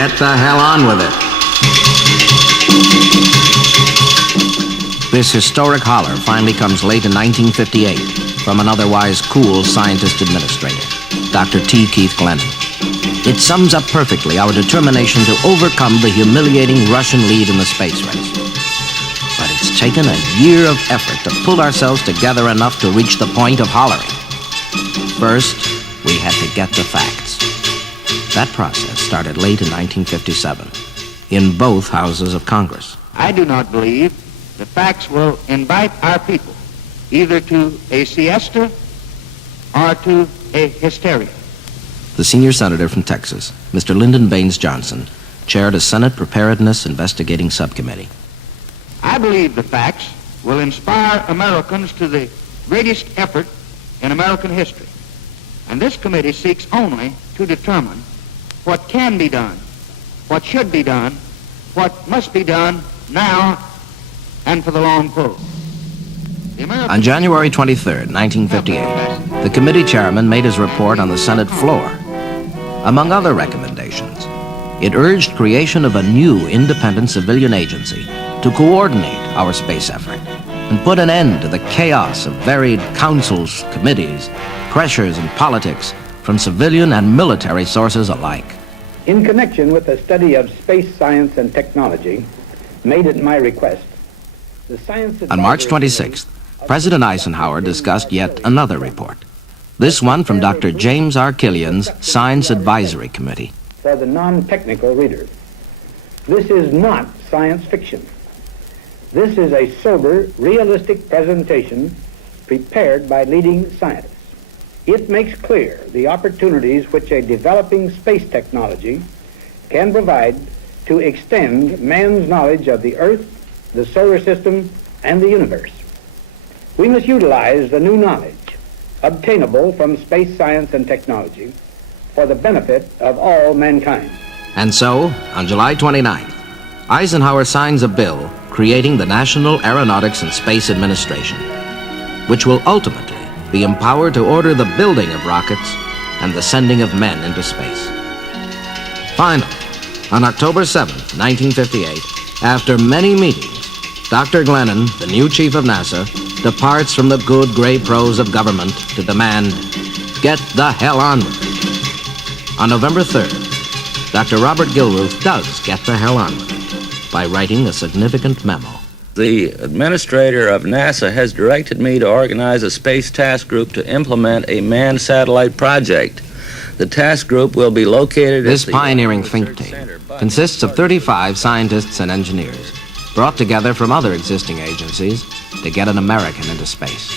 get the hell on with it. This historic holler finally comes late in 1958 from an otherwise cool scientist administrator, Dr. T. Keith Glennon. It sums up perfectly our determination to overcome the humiliating Russian lead in the space race. But it's taken a year of effort to pull ourselves together enough to reach the point of hollering. First, we had to get the facts. That process started late in 1957 in both houses of Congress. I do not believe the facts will invite our people either to a siesta or to a hysteria. The senior senator from Texas, Mr. Lyndon Baines Johnson, chaired a Senate Preparedness Investigating Subcommittee. I believe the facts will inspire Americans to the greatest effort in American history. And this committee seeks only to determine what can be done, what should be done, what must be done now and for the long pull. On January 23, 1958, the committee chairman made his report on the Senate floor. Among other recommendations, it urged creation of a new independent civilian agency to coordinate our space effort and put an end to the chaos of varied councils, committees, pressures, and politics from civilian and military sources alike. In connection with the study of space science and technology, made at my request, the Science On March 26th, President Eisenhower discussed yet another report. This one from Dr. James R. Killian's Science Advisory Committee. For the non-technical reader, this is not science fiction. This is a sober, realistic presentation prepared by leading scientists. It makes clear the opportunities which a developing space technology can provide to extend man's knowledge of the Earth, the solar system, and the universe. We must utilize the new knowledge obtainable from space science and technology for the benefit of all mankind. And so, on July 29th, Eisenhower signs a bill creating the National Aeronautics and Space Administration, which will ultimately be empowered to order the building of rockets and the sending of men into space. Finally, on October 7, 1958, after many meetings, Dr. Glennon, the new chief of NASA, departs from the good gray prose of government to demand, get the hell on with it. On November 3rd, Dr. Robert Gilruth does get the hell on with it by writing a significant memo. The administrator of NASA has directed me to organize a space task group to implement a manned satellite project. The task group will be located This at the pioneering think tank consists of 35 scientists and engineers brought together from other existing agencies to get an American into space.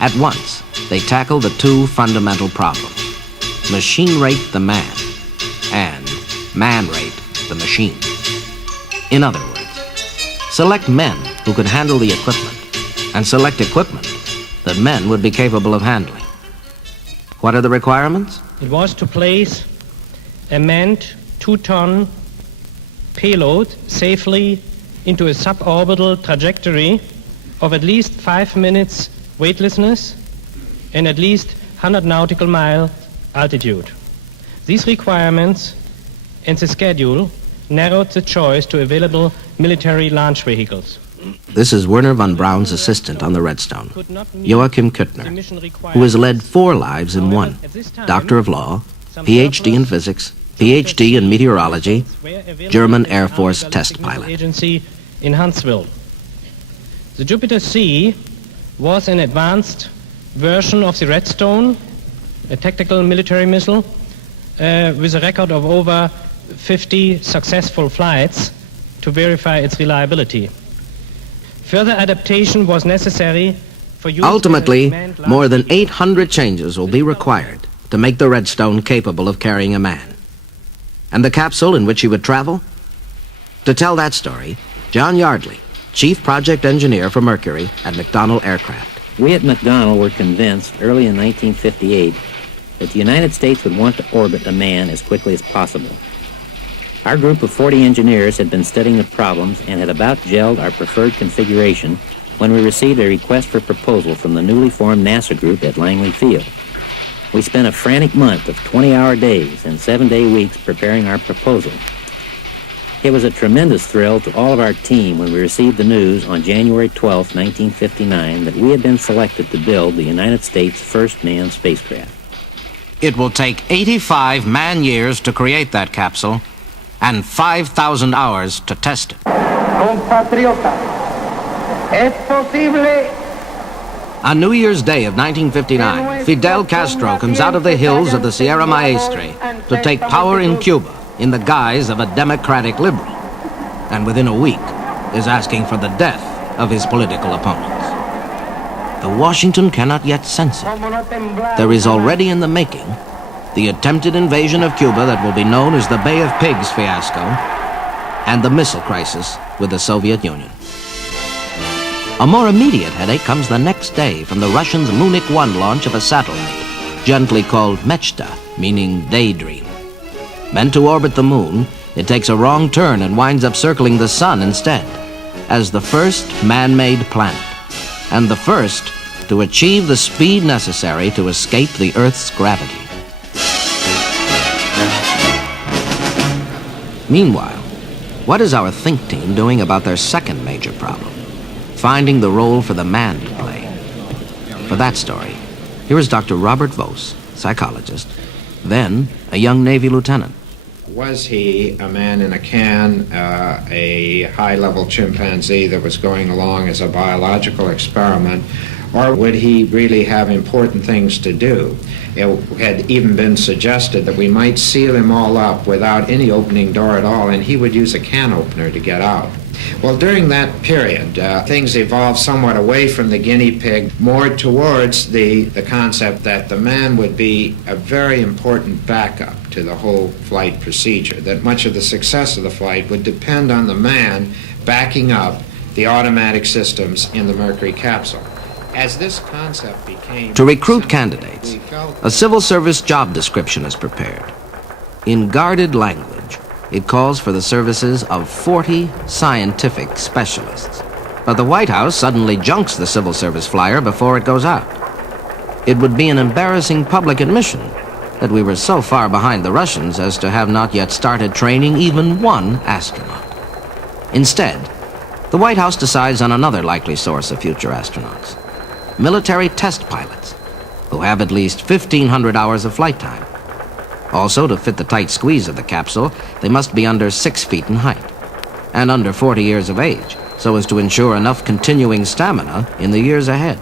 At once, they tackle the two fundamental problems: machine rate the man and man rate the machine. In other words, select men who could handle the equipment and select equipment that men would be capable of handling. What are the requirements? It was to place a manned 2-ton payload safely into a suborbital trajectory of at least 5 minutes weightlessness and at least 100 nautical mile altitude. These requirements and the schedule narrowed the choice to available military launch vehicles. This is Werner von Braun's assistant on the Redstone, Joachim Kuttner, who has led 4 lives in one: Doctor of Law, PhD in physics, PhD in meteorology, German Air Force test pilot. Agency in Huntsville. The Jupiter C was an advanced version of the Redstone, a tactical military missile with a record of over 50 successful flights to verify its reliability. Further adaptation was necessary for use. Ultimately, more than 800 changes will be required to make the Redstone capable of carrying a man. And the capsule in which he would travel? To tell that story, John Yardley, chief project engineer for Mercury at McDonnell Aircraft. We at McDonnell were convinced early in 1958 that the United States would want to orbit a man as quickly as possible. Our group of 40 engineers had been studying the problems and had about gelled our preferred configuration when we received a request for proposal from the newly formed NASA group at Langley Field. We spent a frantic month of 20-hour days and 7-day weeks preparing our proposal. It was a tremendous thrill to all of our team when we received the news on January 12, 1959, that we had been selected to build the United States' first manned spacecraft. It will take 85 man-years to create that capsule and 5,000 hours to test it. Compatriotas, es posible. On New Year's Day of 1959, Fidel Castro comes out of the hills of the Sierra Maestre to take power in Cuba in the guise of a democratic liberal, and within a week is asking for the death of his political opponents. Though Washington cannot yet sense it, there is already in the making the attempted invasion of Cuba that will be known as the Bay of Pigs fiasco and the missile crisis with the Soviet Union. A more immediate headache comes the next day from the Russians' Munich 1 launch of a satellite, gently called Mechta, meaning daydream. Meant to orbit the moon, it takes a wrong turn and winds up circling the sun instead, as the first man-made planet, and the first to achieve the speed necessary to escape the Earth's gravity. Meanwhile, what is our think team doing about their second major problem? Finding the role for the man to play. For that story, here is Dr. Robert Vos, psychologist, then a young Navy lieutenant. Was he a man in a can, a high-level chimpanzee that was going along as a biological experiment, or would he really have important things to do? It had even been suggested that we might seal him all up without any opening door at all, and he would use a can opener to get out. Well, during that period, things evolved somewhat away from the guinea pig, more towards the concept that the man would be a very important backup to the whole flight procedure, that much of the success of the flight would depend on the man backing up the automatic systems in the Mercury capsule. As this concept became... To recruit candidates, a civil service job description is prepared. In guarded language, it calls for the services of 40 scientific specialists. But the White House suddenly junks the civil service flyer before it goes out. It would be an embarrassing public admission that we were so far behind the Russians as to have not yet started training even one astronaut. Instead, the White House decides on another likely source of future astronauts: military test pilots, who have at least 1,500 hours of flight time. Also, to fit the tight squeeze of the capsule, they must be under 6 feet in height and under 40 years of age, so as to ensure enough continuing stamina in the years ahead.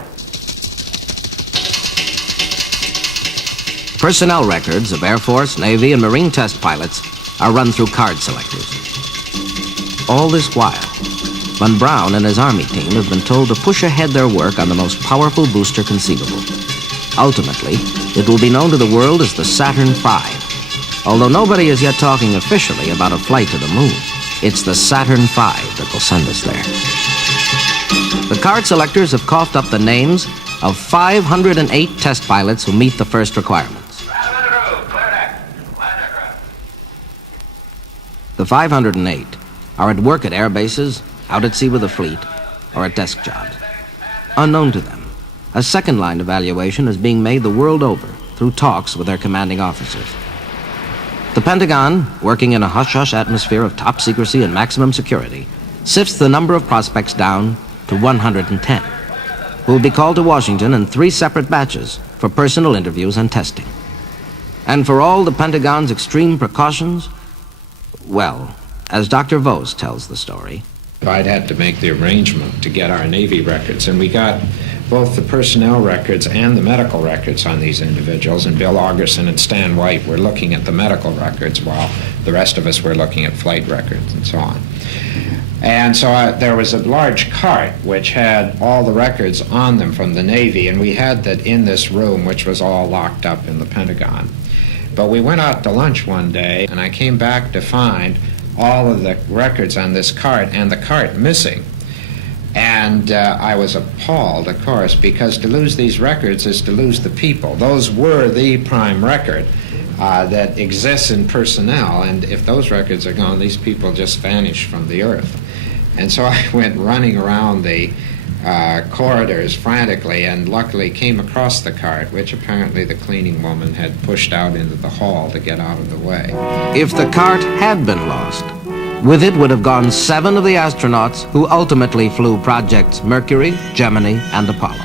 Personnel records of Air Force, Navy, and Marine test pilots are run through card selectors. All this while, Von Braun and his Army team have been told to push ahead their work on the most powerful booster conceivable. Ultimately, it will be known to the world as the Saturn V. Although nobody is yet talking officially about a flight to the moon, it's the Saturn V that will send us there. The card selectors have coughed up the names of 508 test pilots who meet the first requirements. The 508 are at work at air bases, out at sea with the fleet, or at desk jobs. Unknown to them, a second-line evaluation is being made the world over through talks with their commanding officers. The Pentagon, working in a hush-hush atmosphere of top secrecy and maximum security, sifts the number of prospects down to 110, who will be called to Washington in 3 separate batches for personal interviews and testing. And for all the Pentagon's extreme precautions, well, as Dr. Vos tells the story, I'd had to make the arrangement to get our Navy records, and we got both the personnel records and the medical records on these individuals, and Bill Augerson and Stan White were looking at the medical records while the rest of us were looking at flight records and so on. And so there was a large cart which had all the records on them from the Navy, and we had that in this room, which was all locked up in the Pentagon. But we went out to lunch one day, and I came back to find all of the records on this cart, and the cart missing. And I was appalled, of course, because to lose these records is to lose the people. Those were the prime record that exists in personnel, and if those records are gone, these people just vanish from the earth. And so I went running around the corridors frantically and luckily came across the cart, which apparently the cleaning woman had pushed out into the hall to get out of the way. If the cart had been lost, with it would have gone 7 of the astronauts who ultimately flew projects Mercury, Gemini, and Apollo.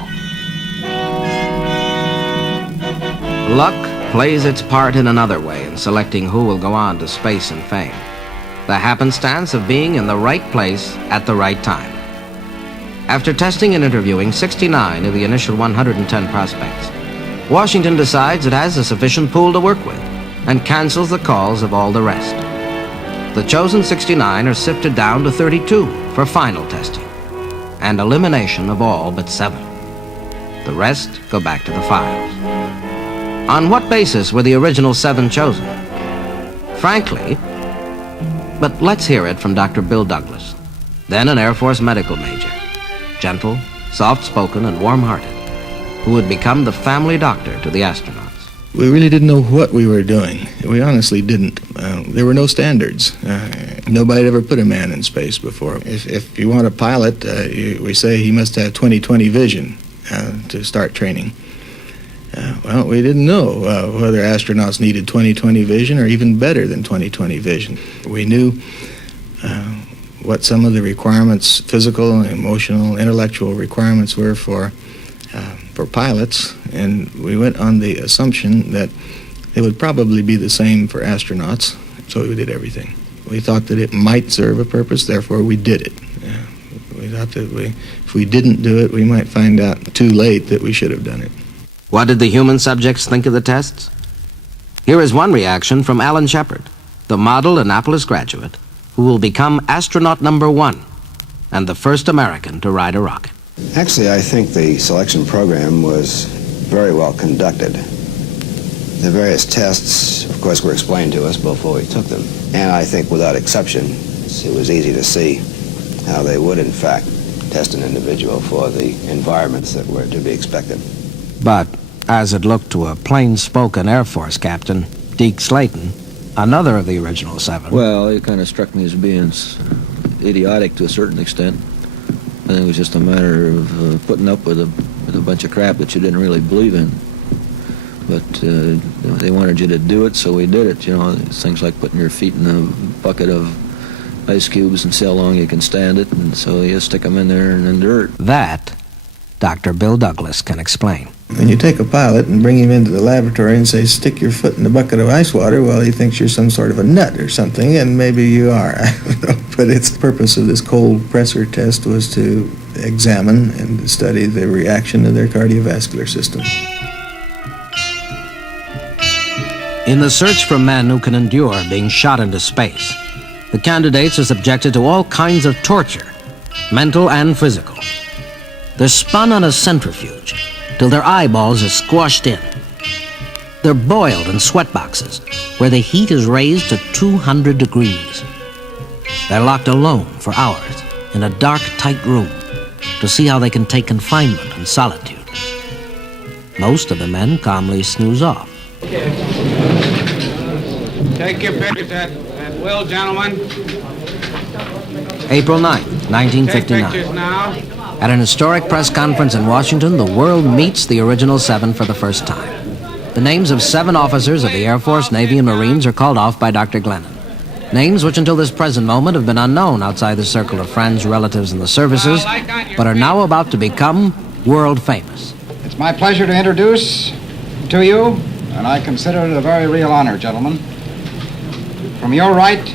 Luck plays its part in another way in selecting who will go on to space and fame. The happenstance of being in the right place at the right time. After testing and interviewing 69 of the initial 110 prospects, Washington decides it has a sufficient pool to work with and cancels the calls of all the rest. The chosen 69 are sifted down to 32 for final testing and elimination of all but 7. The rest go back to the files. On what basis were the original 7 chosen? Frankly, but let's hear it from Dr. Bill Douglas, then an Air Force medical major, gentle, soft-spoken, and warm-hearted, who would become the family doctor to the astronauts. We really didn't know what we were doing. We honestly didn't. There were no standards. Nobody had ever put a man in space before. If you want a pilot, we say he must have 20/20 vision to start training. Well, we didn't know whether astronauts needed 20/20 vision or even better than 20/20 vision. We knew what some of the requirements, physical, emotional, intellectual requirements were for pilots, and we went on the assumption that it would probably be the same for astronauts, so we did everything. We thought that it might serve a purpose, therefore we did it. We thought that if we didn't do it, we might find out too late that we should have done it. What did the human subjects think of the tests? Here is one reaction from Alan Shepard, the model Annapolis graduate, who will become astronaut number 1 and the first American to ride a rocket. Actually, I think the selection program was very well conducted. The various tests, of course, were explained to us before we took them. And I think without exception, it was easy to see how they would, in fact, test an individual for the environments that were to be expected. But as it looked to a plain-spoken Air Force captain, Deke Slayton, another of the original 7. Well, it kind of struck me as being idiotic to a certain extent. I think it was just a matter of putting up with a bunch of crap that you didn't really believe in. But they wanted you to do it, so we did it. You know, it's things like putting your feet in a bucket of ice cubes and see how long you can stand it, and so you stick them in there and in dirt. That, Dr. Bill Douglas can explain. When you take a pilot and bring him into the laboratory and say, stick your foot in a bucket of ice water, well, he thinks you're some sort of a nut or something, and maybe you are. I don't know. But the purpose of this cold pressor test was to examine and study the reaction of their cardiovascular system. In the search for men who can endure being shot into space, the candidates are subjected to all kinds of torture, mental and physical. They're spun on a centrifuge till their eyeballs are squashed in. They're boiled in sweat boxes where the heat is raised to 200 degrees. They're locked alone for hours in a dark, tight room to see how they can take confinement and solitude. Most of the men calmly snooze off. Take your pictures at will, gentlemen. April 9, 1959. Take pictures now. At an historic press conference in Washington, the world meets the original 7 for the first time. The names of 7 officers of the Air Force, Navy, and Marines are called off by Dr. Glennon. Names which until this present moment have been unknown outside the circle of friends, relatives, and the services, but are now about to become world famous. It's my pleasure to introduce to you, and I consider it a very real honor, gentlemen. From your right,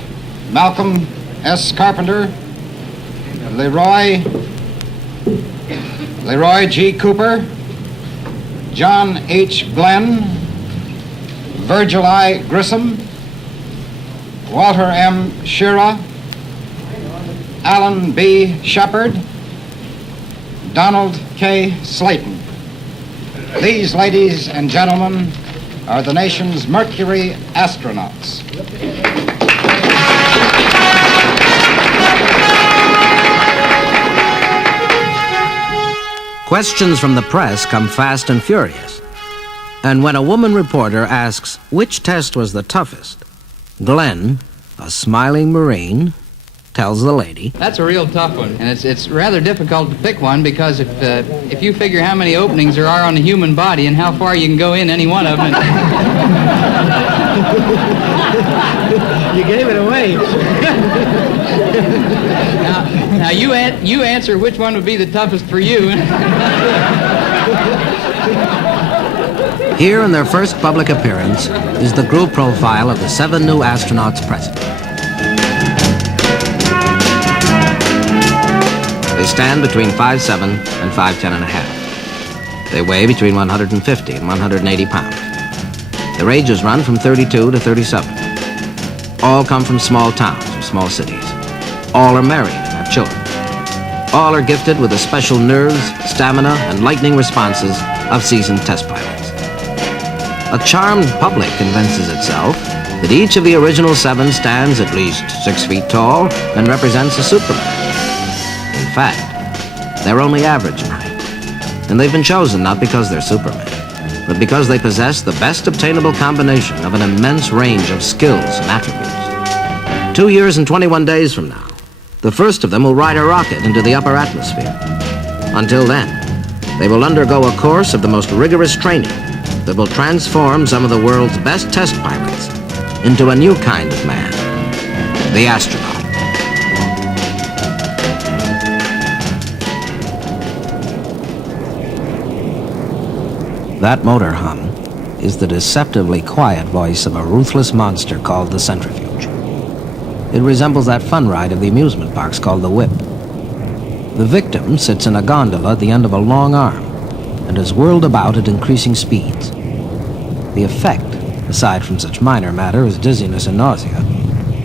Malcolm S. Carpenter, Leroy G. Cooper, John H. Glenn, Virgil I. Grissom, Walter M. Shira, Alan B. Shepard, Donald K. Slayton. These, ladies and gentlemen, are the nation's Mercury astronauts. Questions from the press come fast and furious. And when a woman reporter asks which test was the toughest, Glenn, a smiling Marine, tells the lady, That's a real tough one, and it's rather difficult to pick one because if you figure how many openings there are on the human body and how far you can go in any one of them. You gave it away. Now you answer which one would be the toughest for you. Here in their first public appearance is the group profile of the 7 new astronauts present. They stand between 5'7" and 5'10" and a half. They weigh between 150 and 180 pounds. Their ages run from 32 to 37. All come from small towns or small cities. All are married and have children. All are gifted with the special nerves, stamina, and lightning responses of seasoned test pilots. A charmed public convinces itself that each of the original 7 stands at least 6 feet tall and represents a Superman. In fact, they're only average in height, and they've been chosen not because they're Supermen, but because they possess the best obtainable combination of an immense range of skills and attributes. 2 years and 21 days from now, the first of them will ride a rocket into the upper atmosphere. Until then, they will undergo a course of the most rigorous training that will transform some of the world's best test pilots into a new kind of man, the astronaut. That motor hum is the deceptively quiet voice of a ruthless monster called the centrifuge. It resembles that fun ride of the amusement parks called the whip. The victim sits in a gondola at the end of a long arm and is whirled about at increasing speeds. The effect, aside from such minor matter as dizziness and nausea,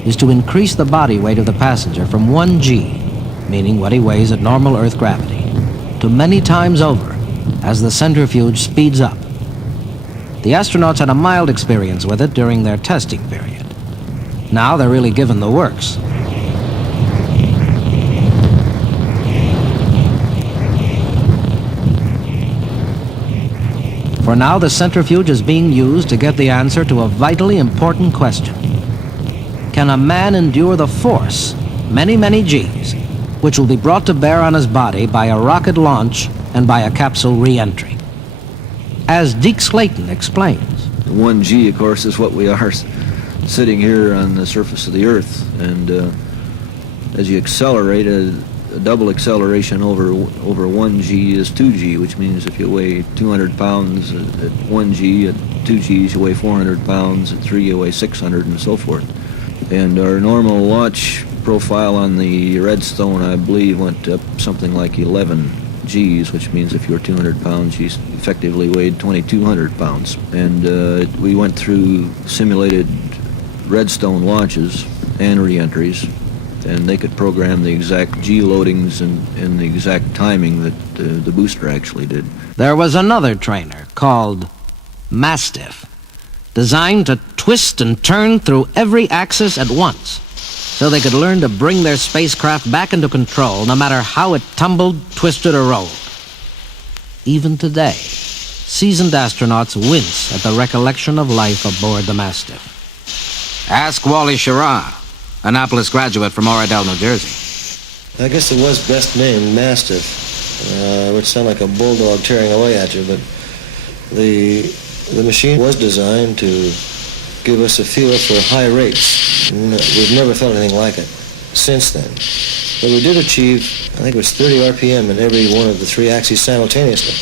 is to increase the body weight of the passenger from 1 g, meaning what he weighs at normal Earth gravity, to many times over as the centrifuge speeds up. The astronauts had a mild experience with it during their testing period. Now they're really given the works. For now, the centrifuge is being used to get the answer to a vitally important question. Can a man endure the force, many, many Gs, which will be brought to bear on his body by a rocket launch and by a capsule re-entry? As Deke Slayton explains. 1 G, of course, is what we are sitting here on the surface of the Earth. And as you accelerate, a double acceleration over 1 G is 2 G, which means if you weigh 200 pounds at 1 G, at 2 Gs you weigh 400 pounds, at 3 you weigh 600, and so forth. And our normal launch profile on the Redstone, I believe, went up something like 11 Gs, which means if you were 200 pounds, you effectively weighed 2,200 pounds. And we went through simulated Redstone launches and re-entries, and they could program the exact G loadings and the exact timing that the booster actually did. There was another trainer called Mastiff, designed to twist and turn through every axis at once, so they could learn to bring their spacecraft back into control no matter how it tumbled, twisted, or rolled. Even today, seasoned astronauts wince at the recollection of life aboard the Mastiff. Ask Wally Schirra, Annapolis graduate from Oradell, New Jersey. I guess it was best named Mastiff, which sounded like a bulldog tearing away at you, but the machine was designed to give us a feel for high rates. We've never felt anything like it since then. But we did achieve, I think it was 30 RPM in every one of the 3 axes simultaneously,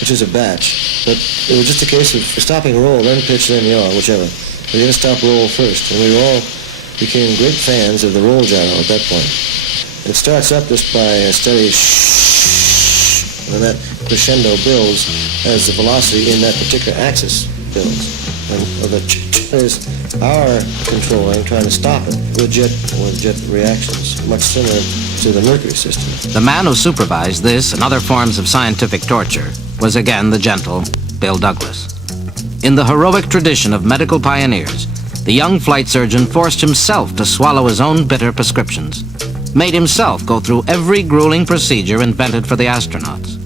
which is a batch. But it was just a case of stopping roll, then pitch, then yaw, whichever. We had to stop roll first, and we all became great fans of the roll gyro at that point. It starts up just by a steady shh, and that crescendo builds as the velocity in that particular axis builds. And the is our controlling, trying to stop it with jet reactions, much similar to the Mercury system. The man who supervised this and other forms of scientific torture was again the gentle Bill Douglas. In the heroic tradition of medical pioneers, the young flight surgeon forced himself to swallow his own bitter prescriptions, made himself go through every grueling procedure invented for the astronauts.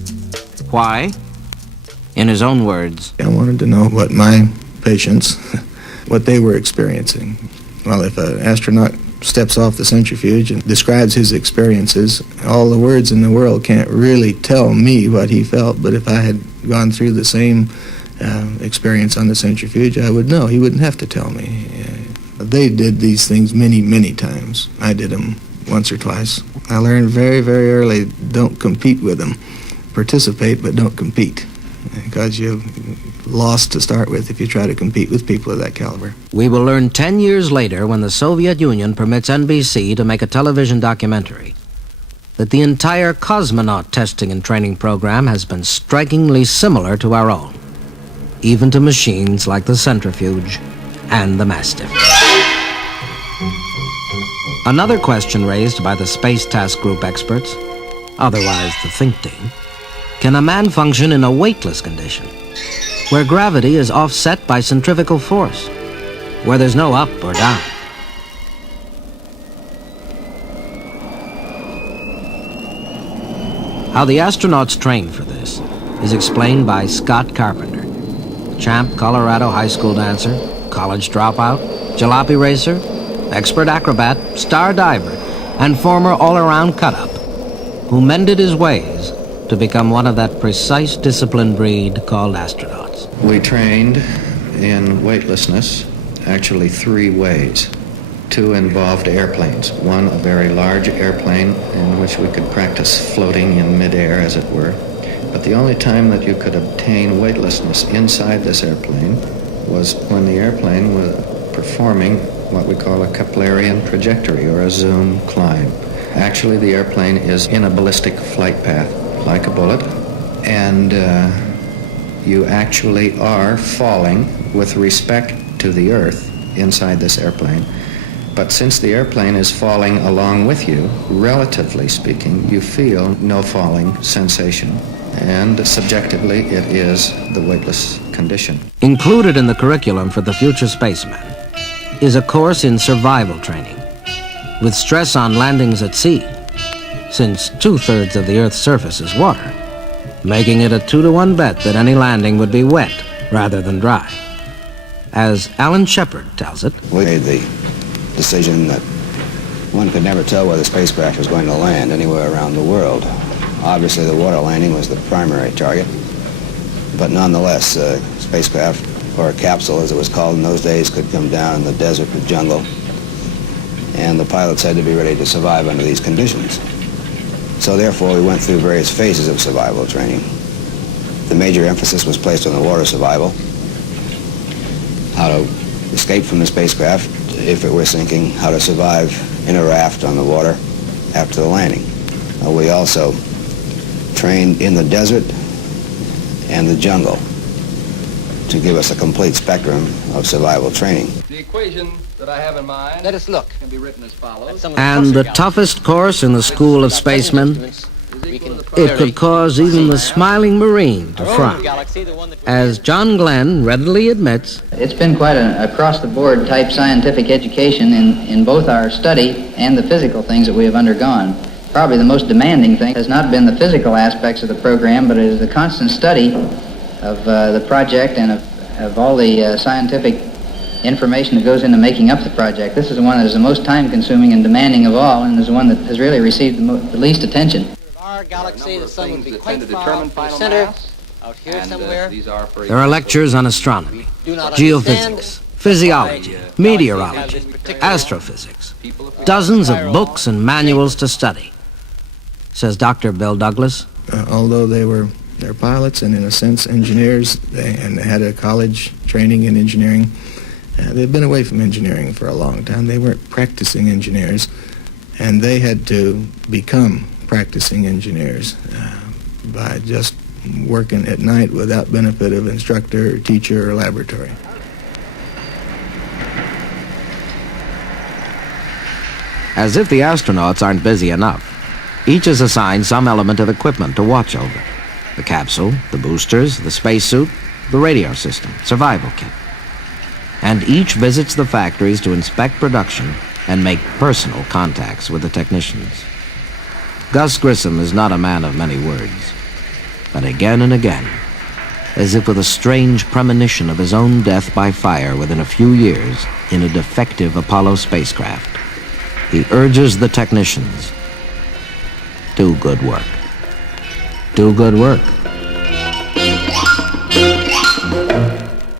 Why? In his own words, I wanted to know what my patients, what they were experiencing. Well, if an astronaut steps off the centrifuge and describes his experiences. All the words in the world can't really tell me what he felt, but if I had gone through the same experience on the centrifuge, I would know. He wouldn't have to tell me. They did these things many, many times. I did them once or twice. I learned very, very early, don't compete with them. Participate, but don't compete, because you're lost to start with if you try to compete with people of that caliber. We will learn 10 years later, when the Soviet Union permits NBC to make a television documentary, that the entire cosmonaut testing and training program has been strikingly similar to our own, even to machines like the centrifuge and the Mastiff. Another question raised by the Space Task Group experts, otherwise the think team: can a man function in a weightless condition, where gravity is offset by centrifugal force, where there's no up or down? How the astronauts train for this is explained by Scott Carpenter, champ Colorado high school dancer, college dropout, jalopy racer, expert acrobat, star diver, and former all-around cut-up, who mended his ways to become one of that precise disciplined breed called astronauts. We trained in weightlessness actually 3 ways. 2 involved airplanes. One, a very large airplane in which we could practice floating in midair, as it were. But the only time that you could obtain weightlessness inside this airplane was when the airplane was performing what we call a Keplerian trajectory, or a zoom climb. Actually, the airplane is in a ballistic flight path, like a bullet, and you actually are falling with respect to the Earth inside this airplane. But since the airplane is falling along with you, relatively speaking, you feel no falling sensation. And subjectively, it is the weightless condition. Included in the curriculum for the future spacemen is a course in survival training, with stress on landings at sea, since 2/3 of the Earth's surface is water, making it a 2-to-1 bet that any landing would be wet rather than dry. As Alan Shepard tells it, we made the decision that one could never tell where the spacecraft was going to land anywhere around the world. Obviously, the water landing was the primary target, but nonetheless, spacecraft, or a capsule as it was called in those days, could come down in the desert or jungle, and the pilots had to be ready to survive under these conditions. So therefore, we went through various phases of survival training. The major emphasis was placed on the water survival, how to escape from the spacecraft if it were sinking, how to survive in a raft on the water after the landing. We also trained in the desert and the jungle to give us a complete spectrum of survival training. The equation that I have in mind, let us look, can be written as follows. and the toughest course in the School of Spacemen, it could cause even the smiling Marine to frown. As John Glenn readily admits, It's been quite an across-the-board type scientific education in both our study and the physical things that we have undergone. Probably the most demanding thing has not been the physical aspects of the program, but it is the constant study of the project and of all the scientific information that goes into making up the project. This is the one that is the most time-consuming and demanding of all, and is the one that has really received the least attention. Our galaxy, the sun would be quite far from the center, out here somewhere. there are lectures on astronomy, geophysics, physiology, meteorology, astrophysics, dozens of books and manuals to study, says Dr. Bill Douglas. Although they're pilots and in a sense engineers, and they had a college training in engineering, they'd been away from engineering for a long time. They weren't practicing engineers, and they had to become practicing engineers by just working at night without benefit of instructor, or teacher, or laboratory. As if the astronauts aren't busy enough, each is assigned some element of equipment to watch over: the capsule, the boosters, the spacesuit, the radio system, survival kit. And each visits the factories to inspect production and make personal contacts with the technicians. Gus Grissom is not a man of many words, but again and again, as if with a strange premonition of his own death by fire within a few years in a defective Apollo spacecraft, he urges the technicians, do good work. Do good work.